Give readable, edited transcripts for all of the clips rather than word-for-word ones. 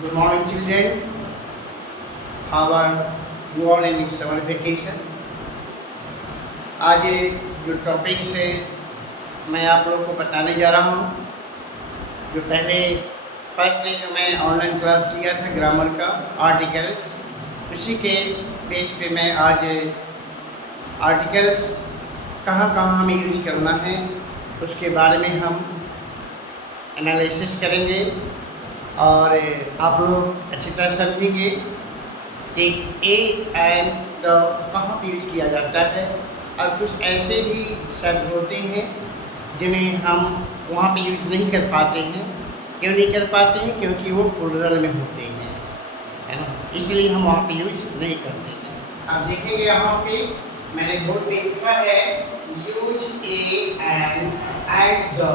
Good morning, children. How are you all in summer vacation? आज जो topic से मैं आप लोगों को बताने जा रहा हूँ, जो पहले फर्स्ट डे जो मैं ऑनलाइन क्लास लिया था ग्रामर का आर्टिकल्स, उसी के पेज पे मैं आज आर्टिकल्स कहाँ कहाँ हमें यूज करना है उसके बारे में हम एनालिसिस करेंगे और आप लोग अच्छी तरह समझेंगे कि ए एंड द कहाँ पर यूज किया जाता है। और कुछ ऐसे भी शब्द होते हैं जिन्हें हम वहाँ पे यूज नहीं कर पाते हैं। क्यों नहीं कर पाते हैं? क्योंकि वो प्लूरल में होते हैं, है ना, इसलिए हम वहाँ पे यूज नहीं करते हैं। आप देखेंगे यहाँ पे मैंने बोर्ड पे लिखा है use A and the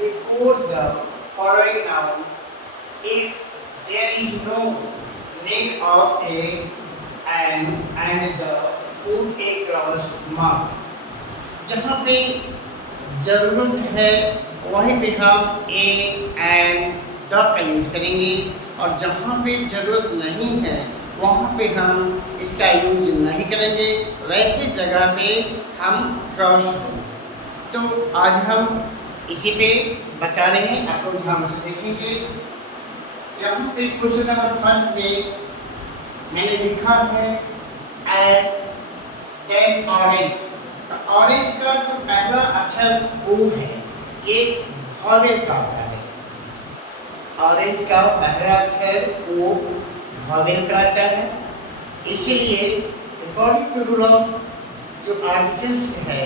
before the following noun if there is no need of a and the put a cross mark। जहाँ पे ज़रूरत है वहीं पे हम ए एंड द का यूज करेंगे और जहाँ पे ज़रूरत नहीं है वहाँ पे हम इसका यूज नहीं करेंगे, वैसे जगह पे हम क्रॉस करेंगे। तो आज हम इसी पे बता रहे हैं, आप लोग ध्यान से देखेंगे। यहाँ पे क्वेश्चन नंबर फर्स्ट में मैंने लिखा है एंड डैश ऑरेंज। ऑरेंज का जो पहला अक्षर ओ है ये वॉवेल का आता है। ऑरेंज का पहला अक्षर ओ वॉवेल का आता है, इसीलिए अकॉर्डिंग टू रूल ऑफ जो आर्टिकल्स है,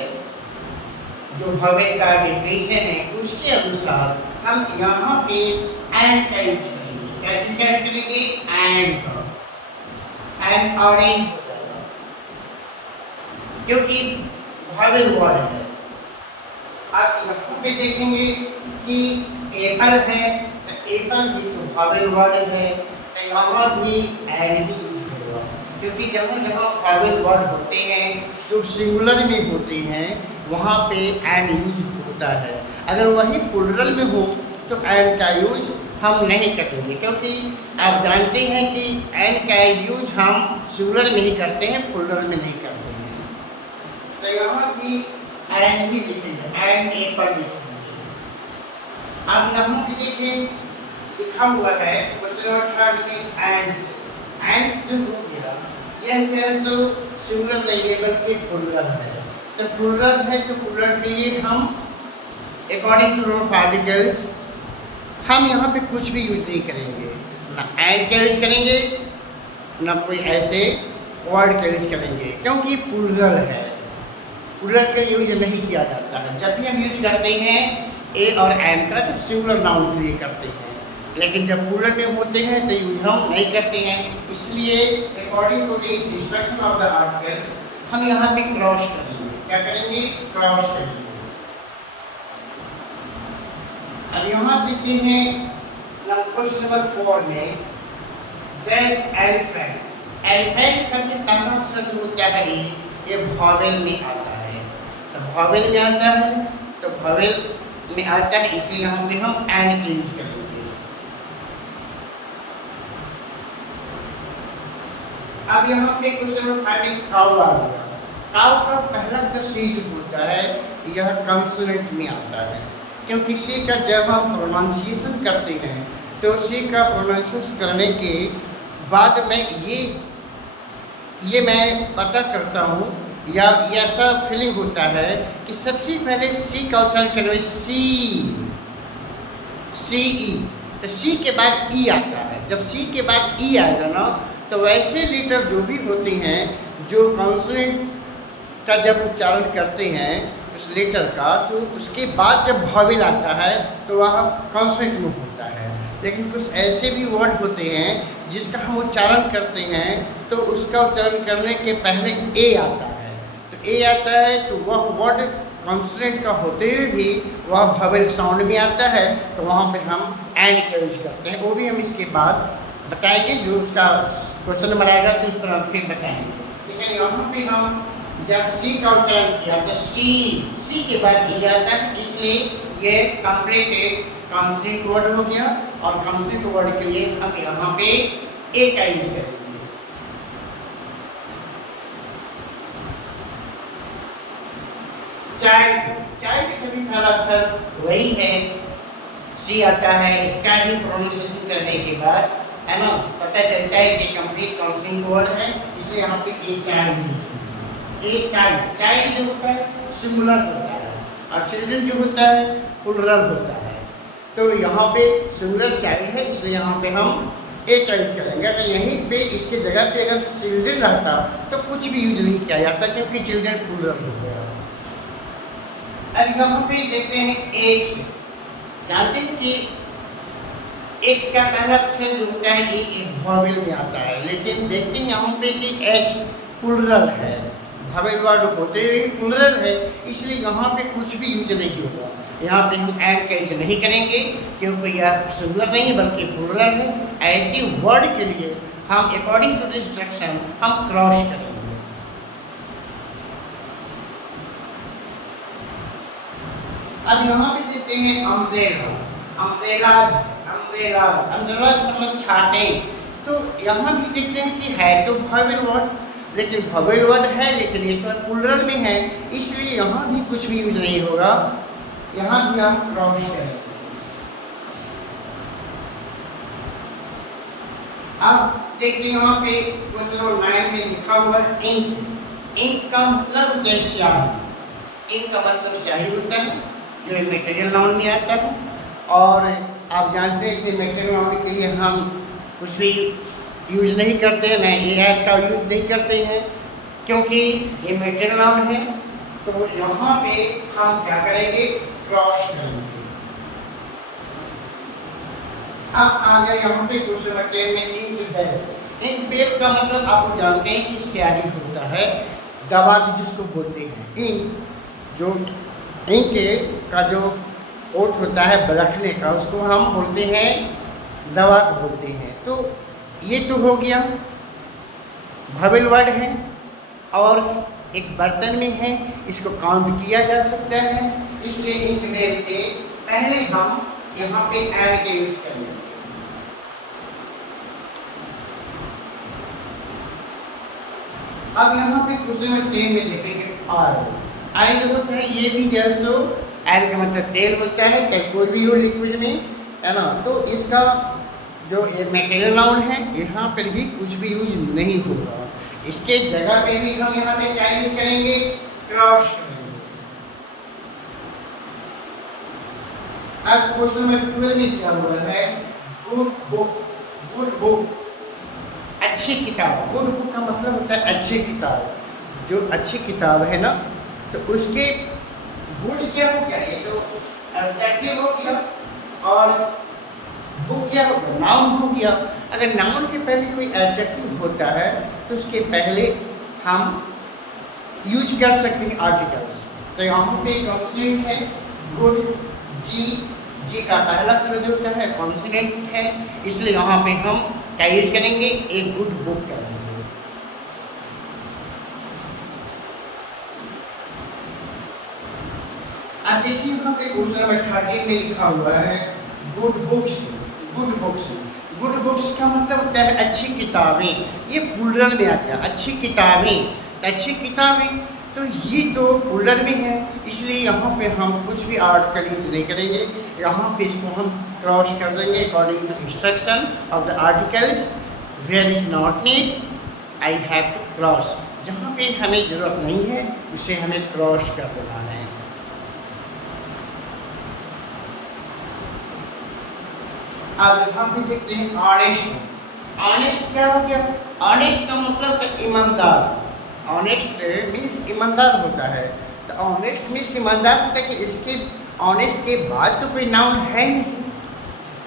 जो वॉवेल का डेफिनेशन है, उसके अनुसार हम यहाँ पे एंड का यूज करेंगे। क्या चीज का यूज करेंगे? एंड का। एंड ऑरेंज हो जाएगा क्योंकि वॉवेल वर्ड है। आप यहाँ पे देखेंगे कि एप्पल है, तो एप्पल भी तो वॉवेल वर्ड है, तो यहाँ भी एंड ही यूज होगा क्योंकि जहाँ जहाँ वॉवेल वर्ड होते हैं जो सिंगुलर में होते हैं वहाँ पे एंड यूज होता है। अगर वही प्लूरल में हो तो एंड का यूज हम नहीं करेंगे, क्योंकि आप जानते हैं कि एंड का यूज हम सिंगुलर में ही करते हैं, प्लूरल में नहीं करते हैं। तो यहाँ भी एंड ही लिखेंगे, एंड ए पर लिखेंगे। आप यहाँ पे देखें लिखा हुआ है क्वेश्चन नंबर थर्ड में एंड जो हो गया यह जो है सो सिंगुलर नहीं है बल्कि प्लूरल है। तो प्लूरल है तो प्लूरल के लिए हम according to rule of articles हम यहाँ पे कुछ भी यूज नहीं करेंगे, ना एंड का यूज करेंगे ना कोई ऐसे वर्ड का यूज करेंगे, क्योंकि प्लूरल है। प्लूरल का यूज नहीं किया जाता है। जब भी हम यूज करते हैं ए और एंड का तो सिंगुलर नाउन के लिए करते हैं, लेकिन जब प्लूरल में होते हैं तो यूज हम नहीं करते हैं। इसलिए according to this instruction of the articles हम यहाँ पे क्रॉस करेंगे। क्या करेंगे? क्रॉस करेंगे। अब यहाँ देखते हैं क्वेश्चन नंबर 4 में दैट्स एलिफेंट। एलिफेंट का जो पहला अक्षर होता है ये वॉवेल में आता है। तो वॉवेल में आता है तो वॉवेल में आता है, इसलिए यहाँ पे हम एंड यूज करेंगे। अब यहाँ पे क्वेश्चन नंबर 5 में काउ आ गया। काउ का पहला जो सी जो होता है यह कंसोनेंट में आता है, क्योंकि सी का जब हम प्रोनाउंसिएशन करते हैं तो सी का प्रोनाउंसिएशन करने के बाद में ये मैं पता करता हूँ या ऐसा फीलिंग होता है कि सबसे पहले सी का उच्चारण करने में सी ई, तो सी के बाद ई आता है। जब सी के बाद ई आएगा ना तो वैसे लेटर जो भी होते हैं जो कॉन्सोनेंट का जब उच्चारण करते हैं उस लेटर का, तो उसके बाद जब वॉवेल आता है तो वह कॉन्सोनेंट में होता है। लेकिन कुछ ऐसे भी वर्ड होते हैं जिसका हम उच्चारण करते हैं तो उसका उच्चारण करने के पहले ए आता है। तो ए आता है तो वह वर्ड कॉन्सोनेंट का होते हुए भी वह वॉवेल साउंड में आता है, तो वहाँ पे हम एंड का यूज करते हैं। वो भी हम इसके बाद बताएंगे, जो उसका क्वेश्चन नंबर आएगा तो उस पर हम फिर बताएंगे। लेकिन यहाँ पे हम जब सी का उच्चारण किया तो सी के बाद ई आता है, इसलिए ये कंप्लीट एक काउंसलिंग वर्ड हो गया और काउंसलिंग वर्ड के लिए हम यहाँ पे एक का यूज करेंगे। चाइल्ड, चाइल्ड का भी पहला अक्षर वही है, सी आता है। इसका भी प्रोनाउंसिएशन करने के बाद है ना पता चलता है कि कंप्लीट काउंसलिंग वर्ड है, इसलिए यहाँ पे a child, a child. Child जो होता है सिंगुलर होता है और चिल्ड्रन जो होता है प्लूरल होता है। तो यहाँ पे सिंगुलर चाइल्ड है, इसलिए यहाँ पे हम एक का यूज करेंगे। अगर यहीं पे इसके जगह पे अगर चिल्ड्रन रहता तो कुछ भी यूज नहीं किया जाता, क्योंकि चिल्ड्रन प्लूरल हो गया। अब यहाँ पे देखते हैं एक्स। जानते हैं कि एक्स का पहला अक्षर जो होता है ये एक वॉवेल में आता है, लेकिन देखते हैं यहाँ पे कि एक्स प्लूरल है, वॉवेल वर्ड होते हुए प्लूरल है, इसलिए यहाँ पे कुछ भी यूज नहीं होगा। यहाँ पे हम एंड का यूज नहीं करेंगे, क्योंकि यह सिंगुलर नहीं है बल्कि प्लूरल है। ऐसे वर्ड के लिए हम अकॉर्डिंग टू द इंस्ट्रक्शन हम क्रॉस करेंगे। अब यहाँ पे देखते हैं अम्ब्रेला, अम्ब्रेलाज, अम्ब्रेलाज, अम्ब्रेलाज मतलब छाते। तो यहाँ भी देखते हैं कि है तो वॉवेल वर्ड, लेकिन वॉवेल वर्ड है लेकिन ये तो प्लूरल में है, इसलिए यहाँ भी कुछ भी यूज नहीं होगा। यहाँ भी हम क्रॉस करेंगे। अब देखिए यहाँ पे क्वेश्चन नंबर 9 में लिखा हुआ है इंक। इंक का मतलब होता है स्याही। इंक का मतलब स्याही होता है, जो मटेरियल नाउन में आता है। और आप जानते हैं कि मटेरियल नाउन के लिए हम कुछ भी यूज नहीं करते हैं, न ए का यूज नहीं करते हैं, क्योंकि ये मटेरियल नाउन है। तो यहाँ पे हम क्या करेंगे, क्रॉस करेंगे। अब आ गया यहाँ पे क्वेश्चन नंबर 10 में इंक बेल। इंक बेल का मतलब आप लोग जानते हैं कि स्याही होता है, दवात जिसको बोलते हैं। इंक जो इंक का जो ओट होता है रखने का, उसको हम बोलते हैं दवात बोलते हैं। तो ये तो हो गया वॉवेल वर्ड है और एक बर्तन में है, इसको काउंट किया जा सकता है, इसलिए इंक बेल के पहले हम यहाँ पे एंड के यूज करेंगे। अब यहाँ पे क्वेश्चन नंबर 10 में देखेंगे ऑयल। जो होता है ये भी जैसो ऑयल का मतलब तेल होता है, चाहे कोई भी हो लिक्विड में, है ना। तो इसका जो मटेरियल नाउन है यहाँ पर भी कुछ भी यूज नहीं होगा। इसके जगह पे भी हम यहाँ पे क्या यूज करेंगे, क्रॉस करेंगे। अब क्वेश्चन नंबर 12 में क्या हुआ है, गुड बुक। गुड बुक अच्छी किताब। गुड बुक का मतलब होता है अच्छी किताब। जो अच्छी किताब है ना, तो उसके गुड क्या हो गया, ये तो एडजेक्टिव हो गया, और बुक क्या हो गया, नाउन हो गया। अगर नाउन के पहले कोई एडजेक्टिव होता है तो उसके पहले हम यूज कर सकते हैं आर्टिकल्स। तो यहाँ पे कॉन्सोनेंट है गुड, जी, जी का पहला अक्षर जो होता है कॉन्सोनेंट है, इसलिए यहाँ पे हम क्या यूज करेंगे, एक गुड बुक करेंगे। अब देखिए यहाँ पे क्वेश्चन नंबर 13 में लिखा हुआ है good books. Good books, good books का मतलब होता है अच्छी किताबें। ये प्लूरल में आता है, अच्छी किताबें। अच्छी किताबें तो ये तो प्लूरल में है, इसलिए यहाँ पे हम कुछ भी आर्टिकल यूज नहीं करेंगे। यहाँ पे इसको हम क्रॉस कर देंगे according to instruction of the articles. Where is not need I have to cross. जहाँ पे हमें ज़रूरत नहीं है उसे हमें क्रॉस कर देना है। अब यहाँ पे देखते हैं ऑनेस्ट। ऑनेस्ट क्या हो गया, ऑनेस्ट का मतलब है ईमानदार। ऑनेस्ट मीन्स ईमानदार होता है। तो ऑनेस्ट मीन्स ईमानदार होता है कि इसके ऑनेस्ट के बाद तो कोई नाउन है नहीं,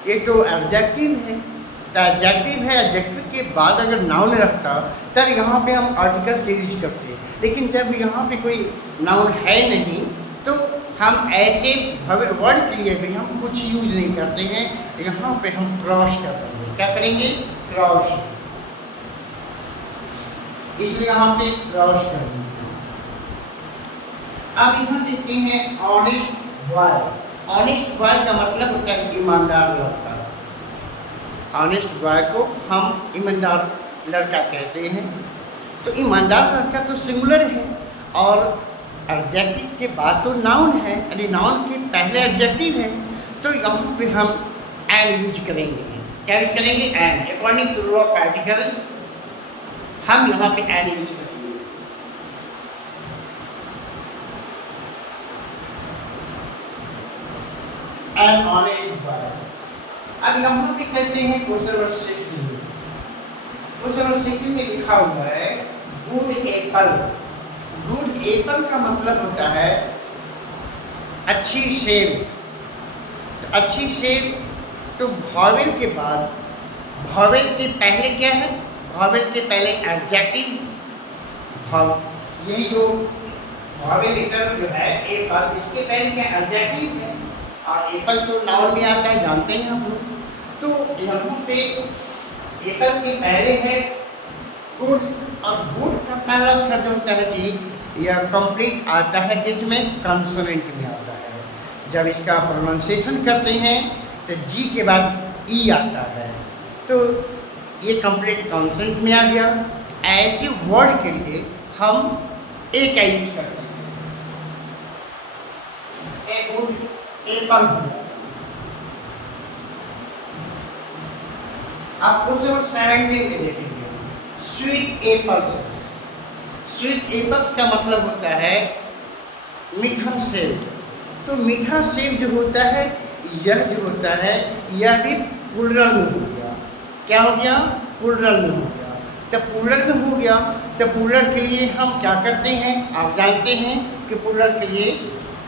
ये तो एडजेक्टिव है। तो एडजेक्टिव है, एडजेक्टिव के बाद अगर नाउन रहता तब यहाँ पे हम आर्टिकल्स का यूज करते, लेकिन जब यहाँ पे कोई नाउन है नहीं तो हम ऐसे वर्ड के लिए भी हम कुछ यूज नहीं करते हैं। यहाँ पे हम क्रॉस कर देंगे। क्या करेंगे, क्रॉस, इसलिए यहाँ पे क्रॉस कर देंगे। अब यहाँ देखते हैं ऑनेस्ट बॉय। ऑनेस्ट बॉय का मतलब होता है ईमानदार लड़का। ऑनेस्ट बॉय को हम ईमानदार लड़का कहते हैं। तो ईमानदार लड़का तो सिंगुलर है, और एडजेक्टिव के बाद तो नाउन है, यानी नाउन के पहले एडजेक्टिव है। तो यहाँ पे हम एंड यूज करेंगे। क्या यूज करेंगे? And. According to law of particles हम यहाँ पे एंड यूज करेंगे। And honest boy. अब यहाँ पे चलते हैं क्वेश्चन नंबर 16। क्वेश्चन नंबर 16 में लिखा हुआ है गुड एप्पल। गुड एप्पल का मतलब होता है अच्छी सेब। तो अच्छी सेब, तो वॉवेल के बाद, वॉवेल के पहले क्या है? वॉवेल के पहले एडजेक्टिव। यही जो वॉवेल लेटर जो है एप्पल, इसके पहले क्या एडजेक्टिव है, और एप्पल तो नाउन में आता है, जानते हैं हम लोग। तो यहाँ पे एप्पल के पहले है गुड, और गुड का पहला अक्षर जो होता है जी, यह कंप्लीट आता है किसमें? कंसोनेंट में आता है। जब इसका प्रोनाउंसिएशन करते हैं तो जी के बाद ई आता है, तो ये कंप्लीट कंसोनेंट में आ गया। ऐसे वर्ड के लिए हम ए का यूज करते हैं। A good Apple. आप क्वेश्चन 17 में देखेंगे स्वीट एप्पल्स। स्वीट एप्पल्स का मतलब होता है मीठा सेब। तो मीठा सेब जो होता है, यह जो होता है, यह भी प्लूरल में हो गया। क्या हो गया? प्लूरल में हो गया। जब प्लूरल में हो गया तो प्लूरल के लिए हम क्या करते हैं? आप जानते हैं कि प्लूरल के लिए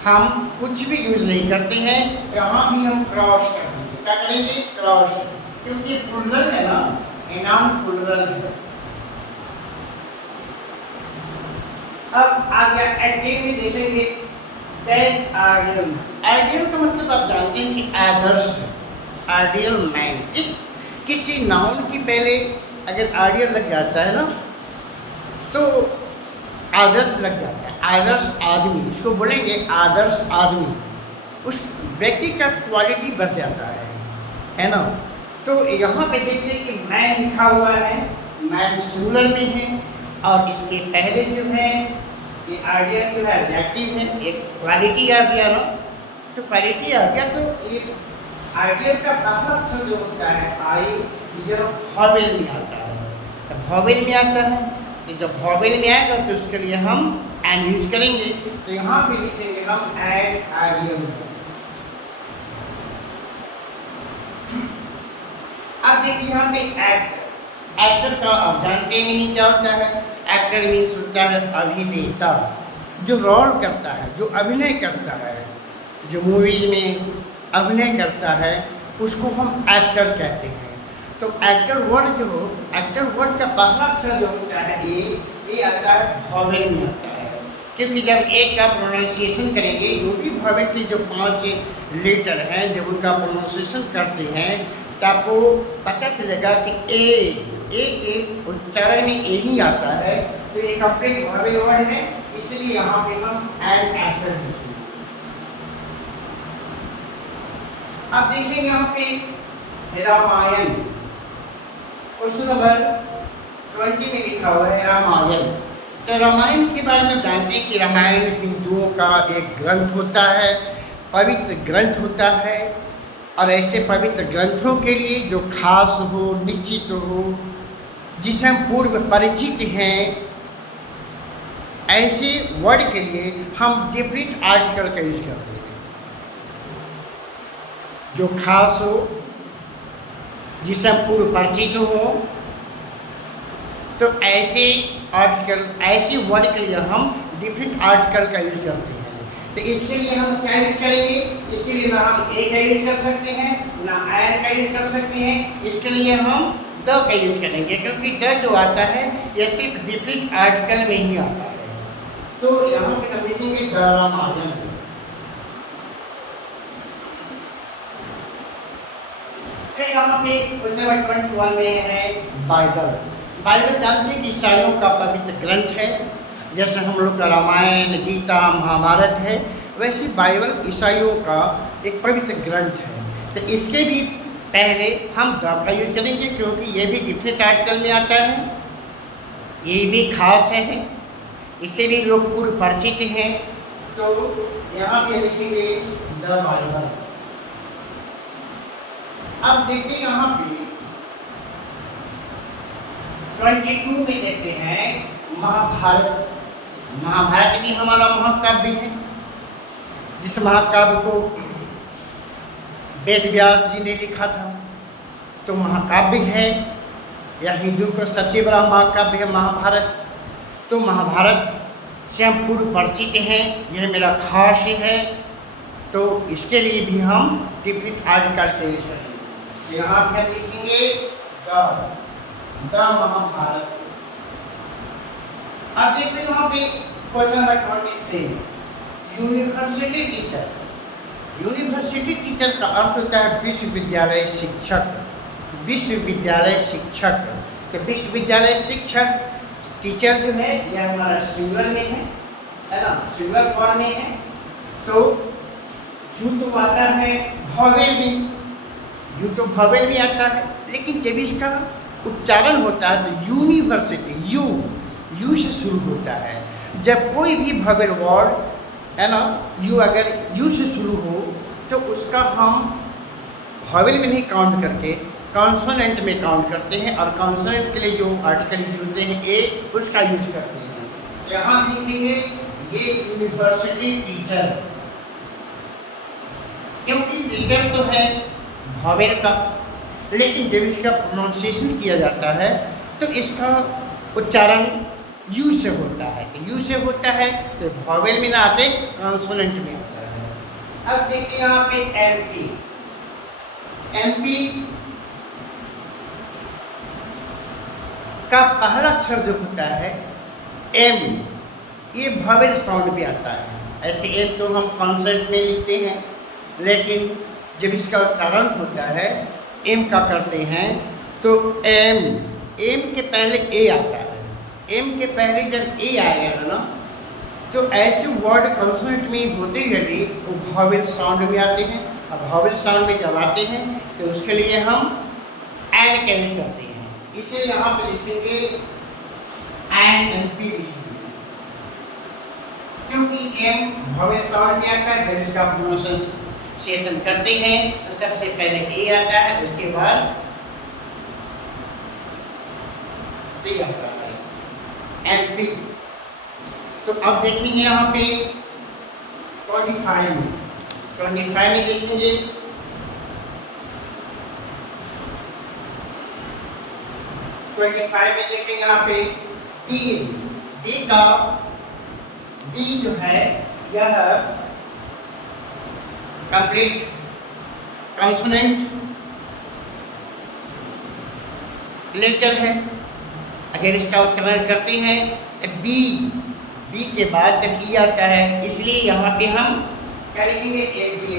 हम कुछ भी यूज नहीं करते हैं, यहाँ भी हम क्रॉस करेंगे। क्या करेंगे? क्रॉस, क्योंकि प्लूरल है ना, नाउन प्लूरल है। अब आ गया एडजेक्टिव में देखेंगे दैट्स आइडियल। आइडियल का मतलब आप जानते हैं कि आदर्श, आइडियल मैन। किसी नाउन की पहले अगर आइडियल लग जाता है ना, तो आदर्श लग जाता है। आदर्श आदमी, इसको बोलेंगे आदर्श आदमी। उस व्यक्ति का क्वालिटी बढ़ जाता है ना। तो यहाँ पे देखते हैं कि मैन लिखा हुआ है, मैन सिंगुलर में है, और इसके पहले जो है ये आइडियल जो है एडजेक्टिव है, एक क्वालिटी आ गया ना। तो क्वालिटी आ गया, तो ये आइडियल का पहला अक्षर जो होता है आई, यह वॉवेल में आता है। वॉवेल में आता है, तो जब वॉवेल में आएगा तो उसके लिए हम एंड यूज करेंगे। तो यहाँ पे लिखेंगे हम एंड आइडियल। अब देखिए यहाँ पे एक्टर। एक्टर का आप जानते हैं नहीं क्या होता है? एक्टर मीन्स होता है अभिनेता, जो रोल करता है, जो अभिनय करता है, जो मूवी में अभिनय करता है, उसको हम एक्टर कहते हैं। तो एक्टर वर्ड जो हो, एक्टर वर्ड का पहला अक्षर जो होता है ये आता है वॉवेल में आता है। क्योंकि जब ए का प्रोनाउंसिएशन करेंगे, जो भी वॉवेल की जो 5 लेटर हैं, जब उनका प्रोनाउंसिएशन करते हैं तो आपको पता चलेगा कि ए के उच्चारण में ए ही आता है। तो ये कंप्लीट वॉवेल वर्ड है, इसलिए यहाँ पे हम एंड एक्टर लिखेंगे। अब देखिए यहाँ पे रामायण, क्वेश्चन नंबर 20 में लिखा हुआ है रामायण। तो रामायण के बारे में जानते हैं कि रामायण हिंदुओं का एक ग्रंथ होता है, पवित्र ग्रंथ होता है। और ऐसे पवित्र ग्रंथों के लिए जो खास हो, निश्चित हो, जिसे हम पूर्व परिचित हैं, ऐसे वर्ड के लिए हम डिफरेंट आर्टिकल का यूज करते हैं। जो खास हो, जिसे हम पूर्व परिचित हो, तो ऐसे आर्टिकल, ऐसे वर्ड के लिए हम डिफरेंट आर्टिकल का यूज करते हैं। तो इसके लिए हम क्या यूज करेंगे? इसके लिए ना हम ए का यूज कर सकते हैं, ना एन का यूज कर सकते हैं। इसके लिए हम द का यूज करेंगे, क्योंकि द जो आता है यह सिर्फ डिफरेंट आर्टिकल में ही आता है। तो यहाँ पे हम लिखेंगे द रामायण। फिर यहाँ पे क्वेश्चन नंबर 21 में है बाइबल। बाइबल जानते हैं कि ईसाइयों का पवित्र ग्रंथ है। जैसे हम लोग का रामायण, गीता, महाभारत है, वैसे बाइबल ईसाइयों का एक पवित्र ग्रंथ है, तो इसके भी पहले हम द का यूज करेंगे क्योंकि ये भी डिफरेंट आर्टिकल में आता है, ये भी खास है, इससे भी लोग पूर्व परिचित हैं। तो यहाँ पे लिखेंगे द बाइबल। अब देखते हैं यहाँ पे 22 में देखते हैं महाभारत। महाभारत भी हमारा महाकाव्य है, जिस महाकाव्य को वेद व्यास जी ने लिखा था, तो महाकाव्य है, या हिंदू का सबसे बड़ा महाकाव्य है महाभारत। तो महाभारत से हम पूर्व परिचित हैं, यह मेरा खास है, तो इसके लिए भी हम डिफरेंट आर्टिकल यूज करेंगे। यहाँ पे लिखेंगे द महाभारत। अब देखिए यहाँ पे question number 23, university teacher. University teacher का अर्थ होता है विश्वविद्यालय शिक्षक। विश्वविद्यालय शिक्षक, तो विश्वविद्यालय शिक्षक टीचर जो है यह हमारा सिंगुलर में है ना, सिंगुलर फॉर्म में है। तो यू तो आता है वॉवेल में, यू तो वॉवेल में आता है, लेकिन जब इसका उच्चारण होता है तो यूनिवर्सिटी, यू से शुरू होता है। जब कोई भी वॉवेल वर्ड है ना, यू अगर यू से शुरू हो तो उसका हम वॉवेल में नहीं काउंट करके कॉन्सोनेंट में काउंट करते हैं, और कॉन्सोनेंट के लिए जो आर्टिकल यूज होते हैं ए, उसका यूज करते हैं। यहाँ लिखेंगे ये यूनिवर्सिटी टीचर, क्योंकि टीचर तो है वॉवेल का, लेकिन जब इसका प्रोनाउंसिएशन किया जाता है तो इसका उच्चारण यू से होता है। तो यू से होता है तो वॉवेल में ना आके कॉन्सोनेंट में आता है। अब देखिए यहाँ पे एमपी। एमपी का पहला अक्षर जो होता है एम, ये वॉवेल साउंड भी आता है। ऐसे एम तो हम कॉन्सोनेंट में लिखते हैं, लेकिन जब इसका उच्चारण होता है एम का करते हैं तो एम, एम के पहले ए आता है। एम के पहले जब ए आएगा ना, तो ऐसे वर्ड कॉन्सोनेंट में होते हुए वो वॉवेल साउंड में आते हैं। अब वॉवेल साउंड में जब आते हैं तो उसके लिए हम एंड का यूज करते हैं। इसे यहाँ पे लिखेंगे एंड पी लिखेंगे, क्योंकि एम वॉवेल साउंड में आता है। जब इसका प्रोनाउंसिएशन करते हैं तो सबसे पहले ए आता है, उसके बाद पी आता है, एंड पी। तो अब देखेंगे यहाँ पे 25 में देखेंगे यहाँ पे डी का डी जो है यह कंप्लीट कॉन्सोनेंट लेटर है। अगर इसका उच्चारण करते हैं बी, बी के बाद जब ई आता है, इसलिए यहाँ पे हम क्या लिखेंगे ए बी।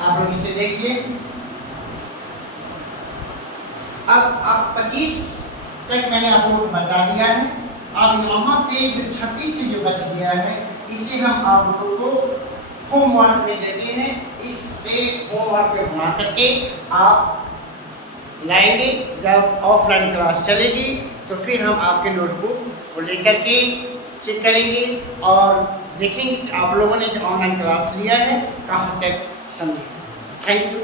आप लोग इसे देखिए। अब 25 तक मैंने आप लोगों को बता दिया है। अब यहाँ पे जो 26 से जो बच गया है, इसे हम आप लोगों को होमवर्क में देते हैं। इससे होमवर्क में बना करके आप लाएंगे। जब ऑफलाइन क्लास चलेगी तो फिर हम आपके नोटबुक को लेकर के चेक करेंगे और देखेंगे आप लोगों ने जो ऑनलाइन क्लास लिया है कहाँ तक समझे। Thank you.